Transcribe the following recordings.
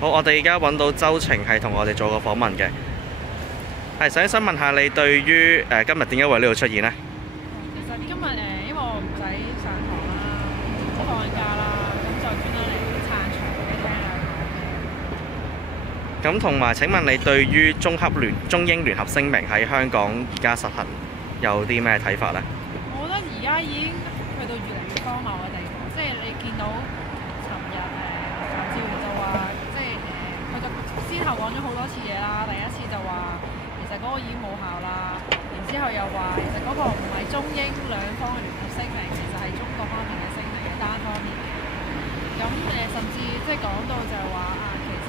好，我哋而家揾到周晴係同我哋做個訪問嘅。係想問下你對於今日點解會喺呢度出現呢？其實今日因為我唔使上堂啦，放假啦，咁就專登嚟撐場俾你聽下講嘅。咁同埋請問你對於中英聯合聲明喺香港而家實行有啲咩睇法呢？我覺得而家已經去到越嚟越荒謬嘅地步，即係你見到尋日陳志源就話，即係佢就先後講咗好多次嘢啦。第一次就話其實嗰個已經冇效啦，然之後又話其實嗰個唔係中英兩方嘅聯合聲明，其實係中國方面嘅聲明，係單方面嘅。咁甚至即係講到就係話其實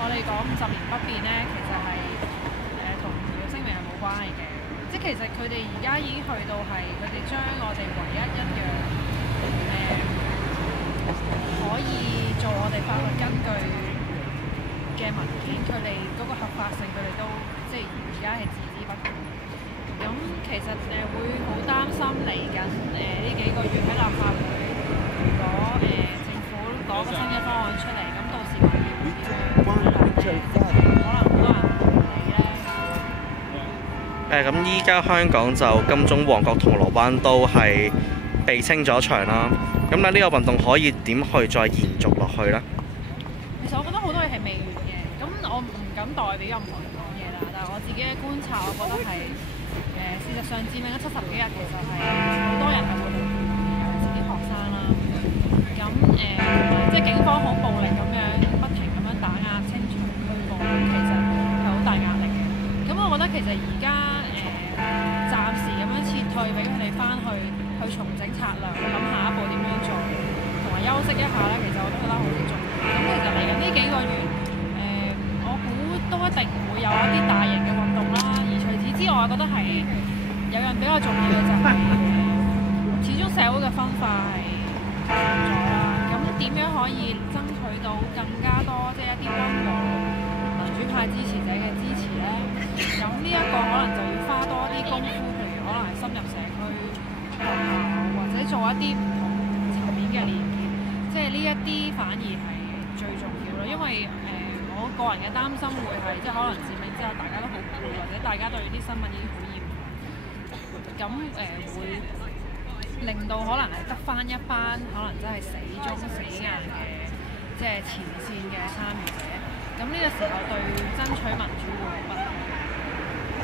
我哋講50年不變咧，其實係同聯合聲明係冇關係嘅。即係其實佢哋而家已經去到係佢哋將我哋唯一一樣可以做我哋法律根據嘅文件，佢哋嗰個合法性，佢哋都即係而家係置之不顧。咁其實會好擔心嚟緊呢幾個月喺立法會，如果政府攞個新嘅方案出嚟，咁到時民意會點樣？可能好多人唔理咧。咁依家香港就金鐘、旺角、銅鑼灣都係被清咗場啦。咁呢個運動可以點去再延續落去呢？其實我覺得好多嘢係未完嘅，咁我唔敢代表任何人講嘢啦。但係我自己嘅觀察，我覺得係事實上佔領咗70幾日，其實係好多人係會好亂嘅，尤其是啲學生啦。咁即係警方好暴力咁樣，不停咁樣打壓、清除、拘捕，其實係好大壓力嘅。咁我覺得其實而家暫時咁樣撤退，俾佢哋翻去重整策略，諗下一步點樣做，同埋休息一下咧。其實我都覺得好重要。咁其實嚟緊呢幾個月，我估都一定會有一啲大型嘅運動啦。而除此之外，我覺得係有樣比較重要嘅就係、始終社會嘅分化係咗啦。咁點樣可以爭取到更加多即係一啲溫和民主派支持者嘅支持咧？咁呢一個可能就要花多啲功夫，譬如可能係深入社區、學校或者做一啲唔同層面嘅連結，即係呢一啲反而係最重要咯。因為我個人嘅擔心會係即係可能佔領之後大家都好攰，或者大家對啲新聞已經好厭煩，咁會令到可能係得返一班可能真係死忠死硬嘅即係前線嘅參與者。咁呢個時候對爭取民主會好不利。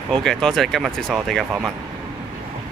好嘅，多謝今日接受我哋嘅訪問。